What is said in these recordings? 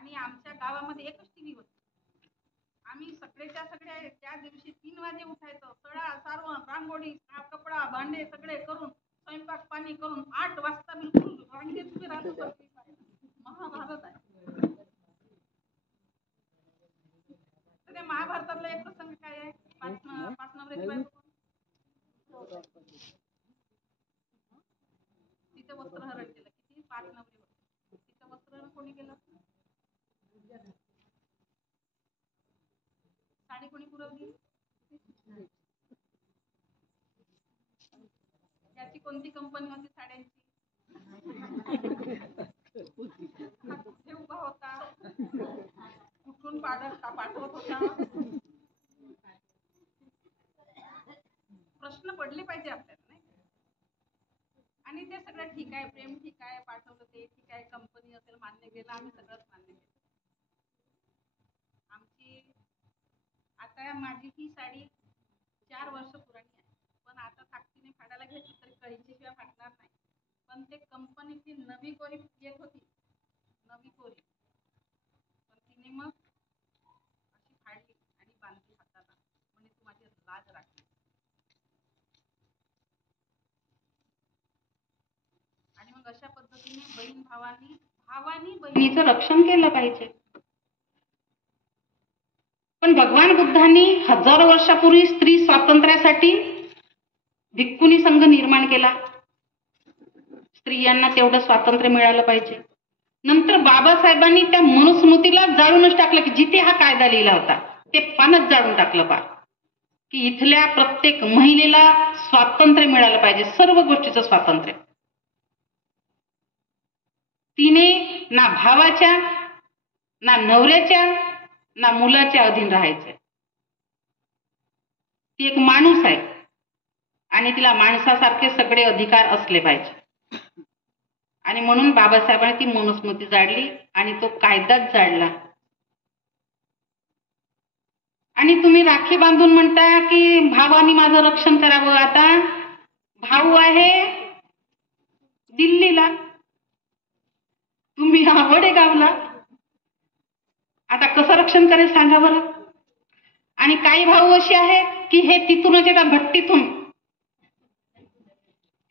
आणि आमच्या गावामध्ये एकच टीव्ही होता. आम्ही सगळेच्या सगळे त्या दिवशी 3 वाजे उठायचो, सडा सारवण, रांगोळी, कपडा भांडे सगळे करून, स्वयंपाक पाणी करून 8 वाजता बिलकुल रांगेत उभे राहतो. महाभारत आहे. तर त्या महाभारतातला एक प्रसंग काय आहे? 5 नवऱ्याची बायको तिचं वस्त्रहरण केलं. किती? 5 नवरे होते. तिचं वस्त्रहरण कोणी केलं? साडी कोणी पुरवली? त्याची कोणती कंपनी होती साड्यांची? कुठे उभा होता? कुठून पाठवत होता? प्रश्न पडले पाहिजे आपल्याला, नाही? आणि ते सगळं ठीक आहे, प्रेम ठीक आहे, पाठवलं ते ठीक आहे, कंपनी असेल मान्य केलं, आम्ही सगळंच मान्य केलं. आमची आता माझी ही साडी 4 वर्ष पुराणी आहे, पण आता ताकदीने फाडायला घेतली तरी कळीशिवाय फाटणार नाही. पण ते कंपनीची नवी कोरी येत होती, नवी कोरी, पण तिने मग अशी फाडली आणि बांधली हाताला, म्हणजे तू माझी लाज राखली. आणि मग अशा पद्धतीने बहीण भावानी बहिणीचं रक्षण केलं पाहिजे. पण भगवान बुद्धांनी हजारो वर्षापूर्वी स्त्री स्वातंत्र्यासाठी भिक्खुनी संघ निर्माण केला. स्त्रियांना तेवढं स्वातंत्र्य मिळालं पाहिजे. नंतर बाबासाहेबांनी त्या मनुस्मृतीला जाळूनच टाकलं, की जिथे हा कायदा लिहिला होता ते पानच जाळून टाकलं पा, की इथल्या प्रत्येक महिलेला स्वातंत्र्य मिळालं पाहिजे, सर्व गोष्टीचं स्वातंत्र्य. तिने ना भावाच्या, ना नवऱ्याच्या, ना मुलाच्या अधीन राहायचंय. ती एक माणूस आहे आणि तिला माणसासारखे सगळे अधिकार असले पाहिजे. आणि म्हणून बाबासाहेबांनी ती मनुस्मृती जाळली आणि तो कायदाच जाळला. आणि तुम्ही राखी बांधून म्हणता की भावानी माझं रक्षण करावं. आता भाऊ आहे दिल्लीला, तुम्ही हा वडेगावला, आता कसं रक्षण करेल सांगा बरं. आणि काही भाऊ असे आहेत की हे तिथूनच येतात भट्टीतून,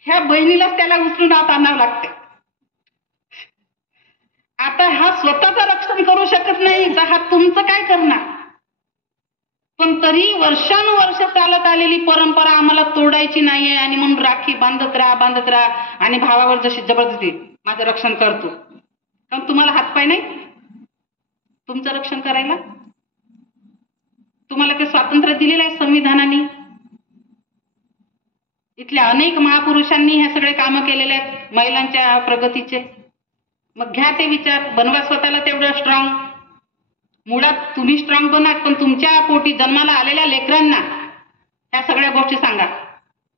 ह्या बहिणीलाच त्याला उचलून आत आणावं लागते. आता हा स्वतःचं रक्षण करू शकत नाही तर हा तुमचं काय करणार. पण तरी वर्षानुवर्ष चालत आलेली परंपरा आम्हाला तोडायची नाहीये आणि म्हणून राखी बांधत राहा आणि भावावर जशी जबरदस्ती माझं रक्षण करतो. कारण तुम्हाला हातपाय नाही तुमचं रक्षण करायला. तुम्हाला ते स्वातंत्र्य दिलेलं आहे संविधानाने. इथल्या अनेक महापुरुषांनी हे सगळे कामं केलेले आहेत महिलांच्या प्रगतीचे. मग घ्या ते विचार, बनवा स्वतःला तेवढं स्ट्रॉंग. मुळात तुम्ही स्ट्रॉंग बना, पण तुमच्या पोटी जन्माला आलेल्या लेकरांना ह्या सगळ्या गोष्टी सांगा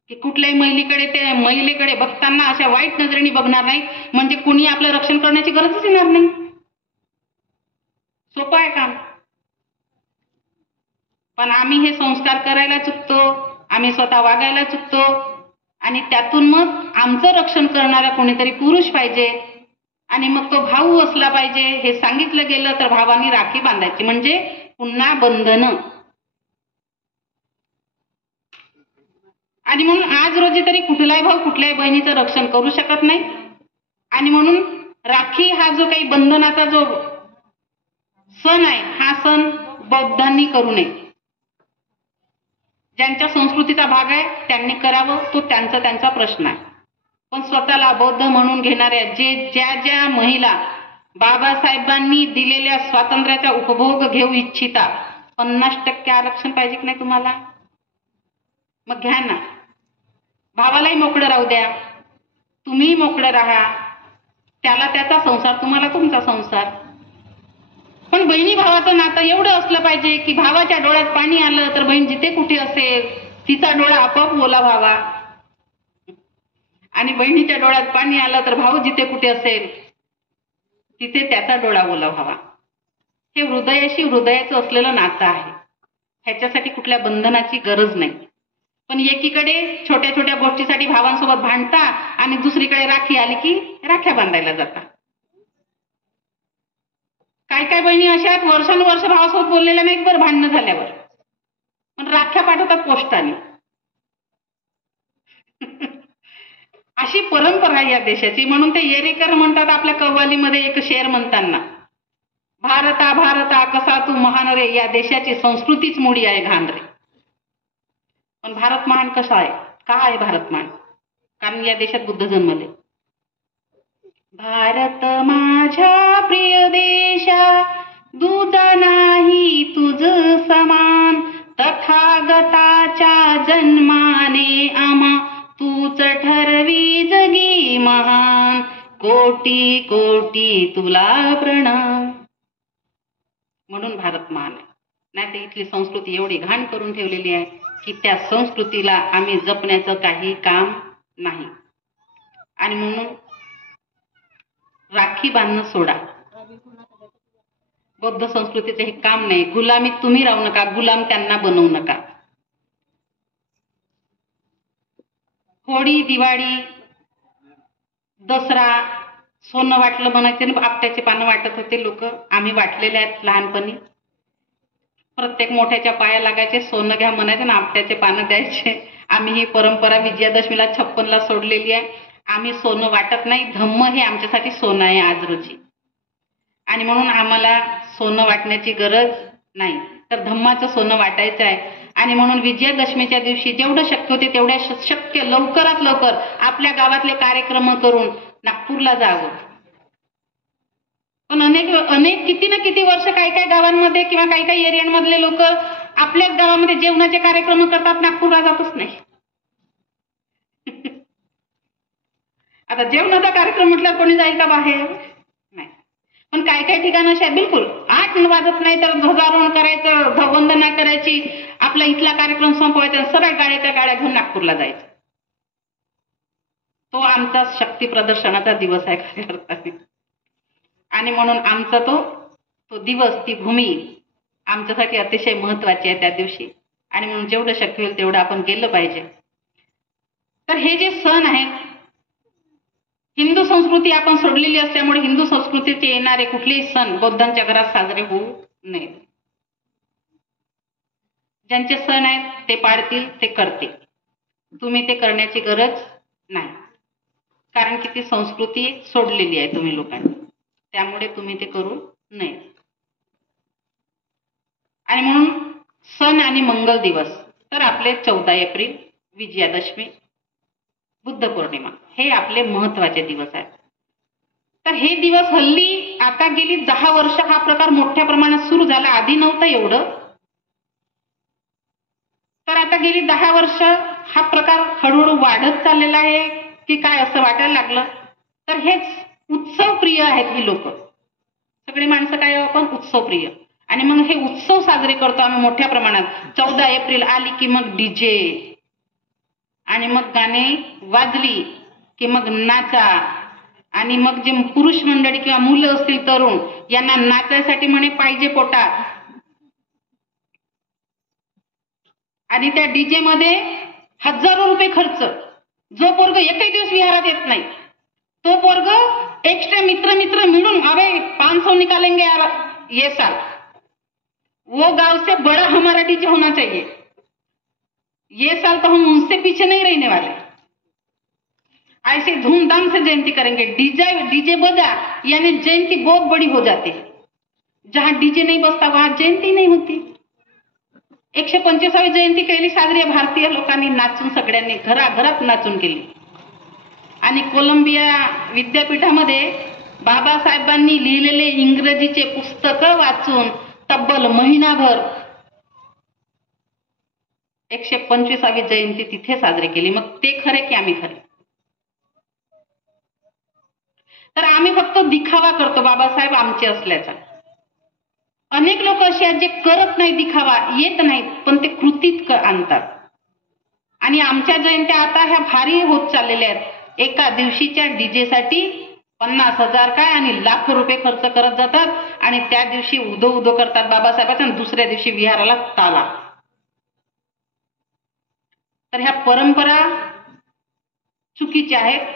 की कुठल्याही महिलेकडे बघताना अशा वाईट नजरेने बघणार नाही, म्हणजे कुणी आपलं रक्षण करण्याची गरजच येणार नाही. सोपं आहे काम. पण आम्ही हे संस्कार करायला चुकतो, आम्ही स्वतः वागायला चुकतो आणि त्यातून मग आमचं रक्षण करणारा कोणीतरी पुरुष पाहिजे आणि मग तो भाऊ असला पाहिजे हे सांगितलं गेलं तर भावानी राखी बांधायची, म्हणजे पुन्हा बंधन. आणि म्हणून आज रोजी तरी कुठलाही भाऊ कुठल्याही बहिणीचं रक्षण करू शकत नाही. आणि म्हणून राखी हा जो काही बंधनाचा जो सण आहे हा सण बौद्धांनी करू नये. ज्यांच्या संस्कृतीचा भाग आहे त्यांनी करावं, तो त्यांचा प्रश्न आहे. पण स्वतःला बौद्ध म्हणून घेणाऱ्या ज्या महिला बाबासाहेबांनी दिलेल्या स्वातंत्र्याचा उपभोग घेऊ इच्छिता, 50% आरक्षण पाहिजे की नाही तुम्हाला? मग घ्या ना. भावालाही मोकळं राहू द्या, तुम्ही मोकळं राहा, त्याला त्याचा संसार, तुम्हाला तुमचा संसार. पण बहिणी भावाचं नातं एवढं असलं पाहिजे की भावाच्या डोळ्यात पाणी आलं तर बहीण जिथे कुठे असेल तिचा डोळा आपोआप ओला व्हावा, आणि बहिणीच्या डोळ्यात पाणी आलं तर भाऊ जिथे कुठे असेल तिथे त्याचा डोळा ओला व्हावा. हे हृदयाशी हृदयाचं असलेलं नातं आहे. ह्याच्यासाठी कुठल्या बंधनाची गरज नाही. पण एकीकडे छोट्या छोट्या गोष्टीसाठी भावांसोबत भांडता आणि दुसरीकडे राखी आली की राख्या बांधायला जाता. काय काय काय बहिणी अशा आहेत वर्षानुवर्ष भावासोबत बोललेल्या नाहीत बरं भांडणं झाल्यावर, पण राख्या पाठवतात पोस्टाने. अशी परंपरा आहे या देशाची. म्हणून ते येरीकर म्हणतात आपल्या कव्वालीमध्ये एक शेर म्हणताना, भारता भारता कसा तू महान रे, या देशाची संस्कृतीच मुडी आहे घाण रे. पण भारत महान कसा आहे, का आहे भारत महान? कारण या देशात बुद्ध जन्मले. भारत माझ्या प्रिय देशा, दूजा नाही तुझ समान, तथागताच्या जन्माने आम्हा तूच ठरवी जगी महान, कोटी कोटी तुला प्रणाम. म्हणून भारत महान आहे. नाही तर इथली संस्कृती एवढी घाण करून ठेवलेली आहे की त्या संस्कृतीला आम्ही जपण्याचं काही काम नाही. आणि म्हणून राखी बांधणं सोडा, बौद्ध संस्कृतीचं हे काम नाही. गुलामीत तुम्ही राहू नका, गुलाम त्यांना बनवू नका. होळी, दिवाळी, दसरा सोनं वाटलं म्हणायचे ना, आपट्याचे पानं वाटत होते लोक. आम्ही वाटलेले आहेत लहानपणी. प्रत्येक मोठ्याच्या पाया लागायचे, सोनं घ्या म्हणायचे ना, आपट्याचे पानं द्यायचे. आम्ही ही परंपरा विजयादशमीला 56ला सोडलेली आहे. आम्ही सोनं वाटत नाही. धम्म हे आमच्यासाठी सोनं आहे आज रोजी. आणि म्हणून आम्हाला सोनं वाटण्याची गरज नाही, तर धम्माचं सोनं वाटायचं आहे. आणि म्हणून विजयादशमीच्या दिवशी जेवढं शक्य होते तेवढ्या शक्य लवकरात लवकर आपल्या गावातले कार्यक्रम करून नागपूरला जावं. पण अनेक किती ना किती वर्ष काही काही गावांमध्ये किंवा काही काही एरियांमधले लोक आपल्याच गावामध्ये जेवणाचे कार्यक्रम करतात, नागपूरला जातच नाही. आता जेवणाचा कार्यक्रम म्हटल्यावर कोणी जाईल का बाहेर? नाही. पण काही काही ठिकाणं अशा बिलकुल 8 वाजत नाही तर ध्वजारोहण करायचं, ध्वजवंदना करायची, आपला इथला कार्यक्रम संपवायचा, सरळ गाड्याच्या गाड्या घेऊन नागपूरला जायचं. तो आमचा शक्ती प्रदर्शनाचा दिवस आहे खऱ्या अर्थाने. आणि म्हणून आमचा तो दिवस, ती भूमी आमच्यासाठी अतिशय महत्वाची आहे त्या दिवशी. आणि म्हणून जेवढं शक्य होईल तेवढं आपण केलं पाहिजे. तर हे जे सण आहेत, हिंदू संस्कृती आपण सोडलेली असल्यामुळे हिंदू संस्कृतीचे येणारे कुठलेही सण बौद्धांच्या घरात साजरे होऊ नयेत. ज्यांचे सण आहेत ते पाळतील, ते करतील. तुम्ही ते करण्याची गरज नाही, कारण की ती संस्कृती सोडलेली आहे तुम्ही लोकांनी. त्यामुळे तुम्ही ते करू नये. आणि म्हणून सण आणि मंगल दिवस तर आपले 14 एप्रिल, विजयादशमी, बुद्ध पौर्णिमा हे आपले महत्वाचे दिवस आहेत. तर हे दिवस हल्ली आता गेली 10 वर्ष हा प्रकार मोठ्या प्रमाणात सुरू झाला. आधी नव्हतं एवढं, तर आता गेली 10 वर्ष हा प्रकार हळूहळू वाढत चाललेला आहे की काय असं वाटायला लागलं. तर हेच उत्सव प्रिय आहेत ही लोक. सगळे माणसं काय आपण उत्सव प्रिय. आणि मग हे उत्सव साजरे करतो आम्ही मोठ्या प्रमाणात. 14 एप्रिल आली की मग डीजे, आणि मग गाणे वाजली की मग नाचा. आणि मग जे पुरुष मंडळी किंवा मुलं असतील तरुण, यांना नाचायसाठी म्हणे पाहिजे पोटात. आणि त्या डीजे मध्ये हजारो रुपये खर्च. जो पोरग एकही दिवस विहारात येत नाही तो पोरग एक्स्ट्रा मित्र मिळून, अरे 500 निकालेंगे ये साल, वो गांव से बड़ा हमारा डीजे होना चाहिए, ये साल तो हम उनसे पीछे नहीं रहने वाले, ऐसे धूमधाम से जयंती करेंगे. डीजे बजा यानी जयंती बहुत बड़ी हो जाती है. जहां डीजे नहीं बजता वहां जयंती नहीं होती. 125वी जयंती केली साजरी भारतीय लोकांनी नाचून, सगळ्यांनी घराघरात नाचून केली. आणि कोलंबिया विद्यापीठामध्ये बाबासाहेबांनी लिहिलेले इंग्रजीचे पुस्तकं वाचून तब्बल महिनाभर 125वी जयंती तिथे साजरी केली. मग ते खरे की आम्ही खरे? तर आम्ही फक्त दिखावा करतो बाबासाहेब आमचे असल्याचा. अनेक लोक असे आहेत जे करत नाही, दिखावा येत नाही, पण ते कृतीत आणतात. आणि आमच्या जयंत्या आता ह्या भारी होत चाललेल्या आहेत. एका दिवशीच्या डीजेसाठी 50,000 काय आणि लाखो रुपये खर्च करत जातात. आणि त्या दिवशी उदो करतात बाबासाहेबांचा, आणि दुसऱ्या दिवशी विहाराला ताला. तर ह्या परंपरा चुकीच्या आहेत.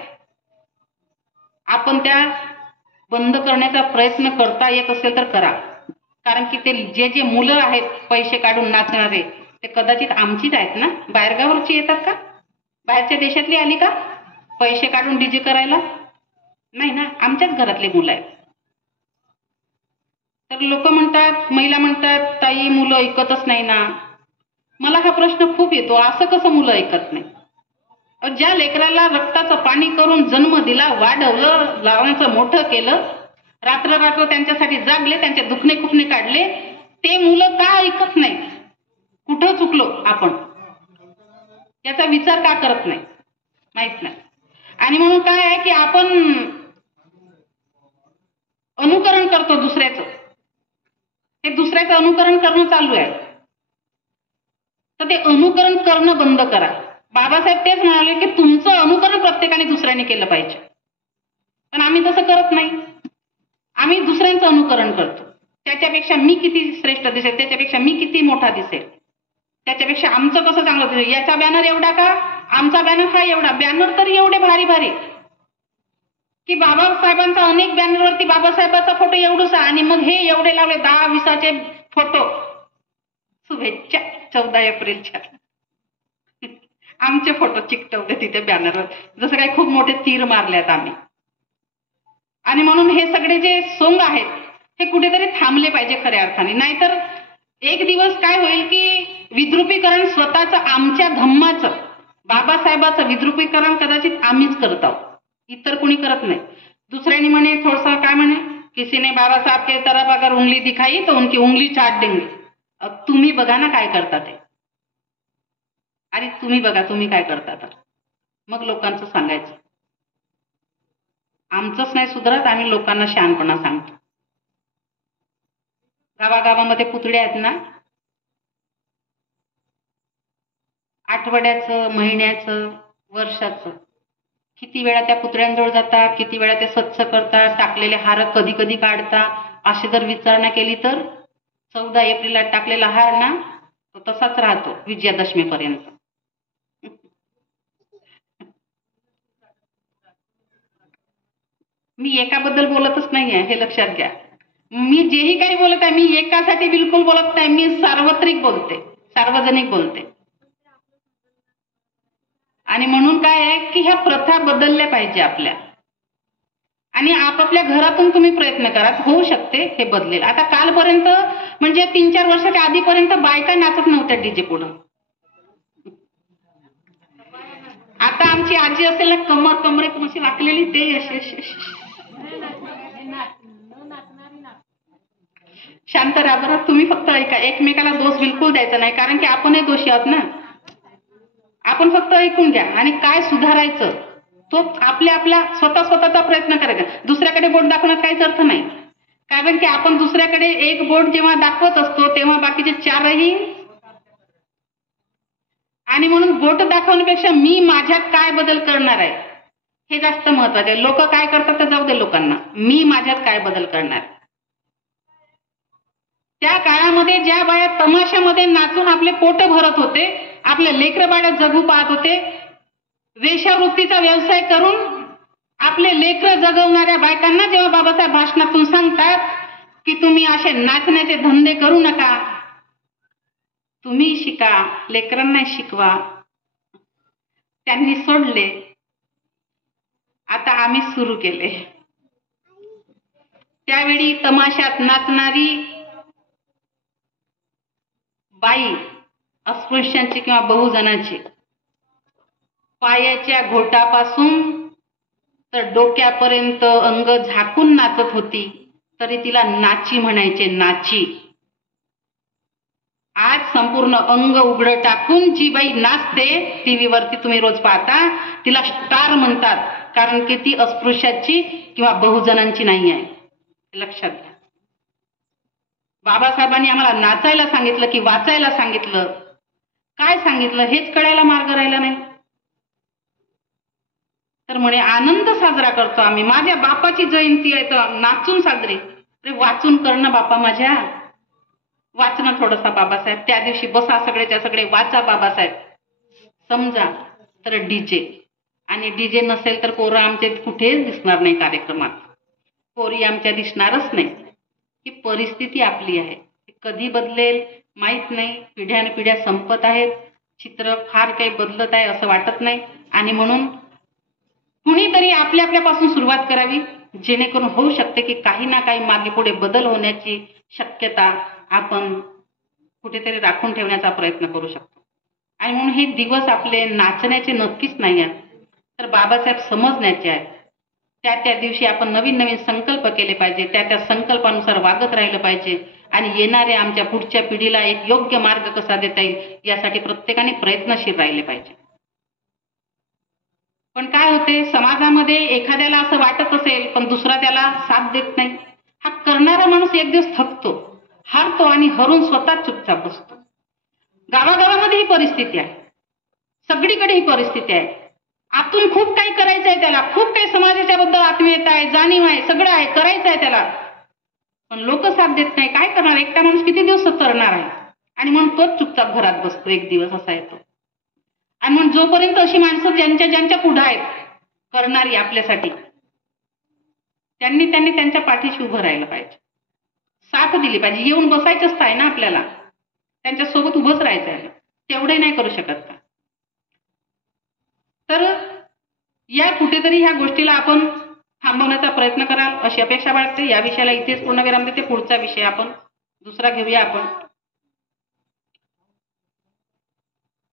आपण त्या बंद करण्याचा प्रयत्न करता येत असेल तर करा. कारण की ते जे मुलं आहेत पैसे काढून नाचणारे ते कदाचित आमचीच आहेत ना, बाहेरगावची येतात का, बाहेरच्या देशातली आली का पैसे काढून डीजे करायला? नाही ना, आमच्याच घरातले मुलं आहेत. तर लोक म्हणतात, महिला म्हणतात, ताई मुलं ऐकतच नाही ना. मला हा प्रश्न खूप येतो, असं कसं मुलं ऐकत नाही? ज्या लेकराला रक्ताचं पाणी करून जन्म दिला, वाढवलं, लहानाचं मोठं केलं, रात्र रात्र त्यांच्यासाठी जागले, त्यांचे दुखणे खुपणे काढले, ते मुलं का ऐकत नाही? कुठं चुकलो आपण? याचा विचार का करत नाही माहित नाही. आणि म्हणून काय आहे की आपण अनुकरण करतो दुसऱ्याचं, हे दुसऱ्याचं अनुकरण करणं चालू आहे. तर ते अनुकरण करणं बंद करा. बाबासाहेब तेच म्हणाले की तुमचं अनुकरण प्रत्येकाने दुसऱ्याने केलं पाहिजे. पण आम्ही तसं करत नाही. आम्ही दुसऱ्यांचं अनुकरण करतो. त्याच्यापेक्षा मी किती श्रेष्ठ दिसेल, त्याच्यापेक्षा मी किती मोठा दिसेल, त्याच्यापेक्षा आमचं कसं चांगलं दिसेल, याचा बॅनर एवढा का, आमचा बॅनर हा एवढा. बॅनर तरी एवढे भारी भारी की बाबासाहेबांचा अनेक बॅनरवरती बाबासाहेबांचा फोटो एवढूसा, आणि मग हे एवढे लावले 10-20चे फोटो. शुभेच्छा 14 एप्रिलच्या. आमचे फोटो चिकटवले तिथे बॅनरवर, जसं काही खूप मोठे तीर मारल्यात आम्ही. आणि म्हणून हे सगळे जे सोंग आहेत हे कुठेतरी थांबले पाहिजे खऱ्या अर्थाने. नाहीतर एक दिवस काय होईल की विद्रुपीकरण स्वतःचं, आमच्या धम्माचं, बाबासाहेबाचं विद्रुपीकरण कदाचित आम्हीच करत आहोत, इतर कोणी करत नाही. दुसऱ्यानी म्हणे थोडंसं काय म्हणे, किसी ने बाबा साहब के तरफ अगर उंगली दिखाई तो उनकी उंगली चाट देंगे. तुम्ही बघा ना काय करता ते. अरे तुम्ही बघा तुम्ही काय करता. तर मग लोकांचं सांगायचं. आमचंच नाही सुधरत, आम्ही लोकांना शहाणपणा सांगतो. गावागावामध्ये पुतळे आहेत ना, आठवड्याचं, महिन्याचं, वर्षाचं, किती वेळा त्या पुतळ्यांजवळ जातात, किती वेळा ते स्वच्छ करतात, टाकलेले हार कधी कधी काढतात. अशी जर विचारणा केली तर 14 एप्रिलला टाकलेला हार ना तो तसाच राहतो विजयादशमीपर्यंत. मी एकाबद्दल बोलतच नाहीये, हे लक्षात घ्या. मी जेही काही बोलत आहे मी एकासाठी बिलकुल बोलत नाही, मी सार्वत्रिक बोलते, सार्वजनिक बोलते. आणि म्हणून काय आहे की ह्या प्रथा बदलल्या पाहिजे आपल्या, आणि आपापल्या घरातून तुम्ही प्रयत्न करा, होऊ शकते हे बदलेल. आता कालपर्यंत म्हणजे 3-4 वर्षाच्या आधीपर्यंत बायका नाचत नव्हत्या डीजे पुढं. आता आमची आजी असेल ना, कमरेतून अशी वाकलेली, ते अशी शांत राहा बरं, तुम्ही फक्त ऐका. एकमेकाला दोष बिलकुल द्यायचा नाही, कारण की आपणही दोषी आहोत ना. आपण फक्त ऐकून घ्या आणि काय सुधारायचं तो आपल्या स्वतःचा प्रयत्न करायचा. दुसऱ्याकडे बोट दाखवण्यात काहीच अर्थ नाही, कारण की आपण दुसऱ्याकडे एक बोट जेव्हा दाखवत असतो तेव्हा बाकीचे 4ही. आणि म्हणून बोट दाखवण्यापेक्षा मी माझ्यात काय बदल करणार आहे हे जास्त महत्वाचे आहे. लोक काय करतात तर जाऊ दे लोकांना, मी माझ्यात काय बदल करणार. त्या काळामध्ये ज्या बाया तमाशामध्ये नाचून आपले पोट भरत होते, आपले लेकरं बाळ जगू पाहत होते, वेश्यावृत्तीचा व्यवसाय करून आपले लेकरं जगवणाऱ्या बायकांना जेव्हा बाबासाहेब भाषणातून सांगतात की तुम्ही असे नाचण्याचे धंदे करू नका, तुम्ही शिका, लेकरांना शिकवा, त्यांनी सोडले. आता आम्ही सुरू केले. त्यावेळी तमाशात नाचणारी बाई अस्पृश्यांची किंवा बहुजनाची पायाच्या घोटापासून तर डोक्यापर्यंत अंग झाकून नाचत होती, तरी तिला नाची म्हणायचे, नाची. आज संपूर्ण अंग उघडं टाकून जी बाई नाचते, टीव्हीवरती तुम्ही रोज पाहता, तिला स्टार म्हणतात, कारण की ती अस्पृश्याची किंवा बहुजनांची नाही आहे. लक्षात घ्या. बाबासाहेबांनी आम्हाला नाचायला सांगितलं की वाचायला सांगितलं, काय सांगितलं हेच कळायला मार्ग राहिला नाही. तर म्हणे आनंद साजरा करतो आम्ही, माझ्या बापाची जयंती आहे तर नाचून साजरी. अरे वाचून करणं बापा माझ्या, वाचणं थोडंसं बाबासाहेब. त्या दिवशी बसा सगळेच्या सगळे वाचा बाबासाहेब, समजा. तर डीजे, आणि डीजे नसेल तर पोरं आमचे कुठेच दिसणार नाही कार्यक्रमात. पोरी आमच्या दिसणारच नाही. ही परिस्थिती आपली आहे. कधी बदलेल माहीत नाही. पिढ्यानपिढ्या संपत आहेत. चित्र फार काही बदलत आहे असं वाटत नाही. आणि म्हणून कुणीतरी आपल्या आपल्यापासून सुरुवात करावी, जेणेकरून होऊ शकते की काही ना काही मागे पुढे बदल होण्याची शक्यता आपण कुठेतरी राखून ठेवण्याचा प्रयत्न करू शकतो. आणि म्हणून हे दिवस आपले नाचण्याचे नक्कीच नाही आहेत, तर बाबासाहेब समजण्याचे आहेत. त्या दिवशी आपण नवीन नवीन संकल्प केले पाहिजे. त्या संकल्पानुसार वागत राहिलं पाहिजे. आणि येणाऱ्या आमच्या पुढच्या पिढीला एक योग्य मार्ग कसा देता येईल यासाठी प्रत्येकाने प्रयत्नशील राहिले पाहिजे. पण काय होते, समाजामध्ये एखाद्याला असं वाटत असेल पण दुसरा त्याला साथ देत नाही. हा करणारा माणूस एक दिवस थकतो, हारतो आणि हरून स्वतः चुपचाप बसतो. गावागावामध्ये ही परिस्थिती आहे. सगळीकडे ही परिस्थिती आहे. आतून खूप काही करायचं आहे त्याला, खूप काही समाजाच्या बद्दल आत्मीयता आहे, जाणीव आहे, सगळं आहे, करायचं आहे त्याला, पण लोक साथ देत नाही. काय करणार, एकटा माणूस किती दिवस तरणार आहे. आणि म्हणून तोच चुपचाप घरात बसतो. एक दिवस असा येतो. आणि म्हणून जोपर्यंत अशी माणसं ज्यांच्या पुढे आहेत करणारी आपल्यासाठी, त्यांनी त्यांच्या पाठीशी उभं राहिलं पाहिजे, साथ दिली पाहिजे. येऊन बसायचंच आहे ना आपल्याला, त्यांच्यासोबत उभंच राहायचं आहे. तेवढे नाही करू शकत का? तर या कुठेतरी ह्या गोष्टीला आपण थांबवण्याचा प्रयत्न कराल अशी अपेक्षा वाटते. या विषयाला इथेच पूर्णविराम देते. पुढचा विषय आपण दुसरा घेऊया आपण.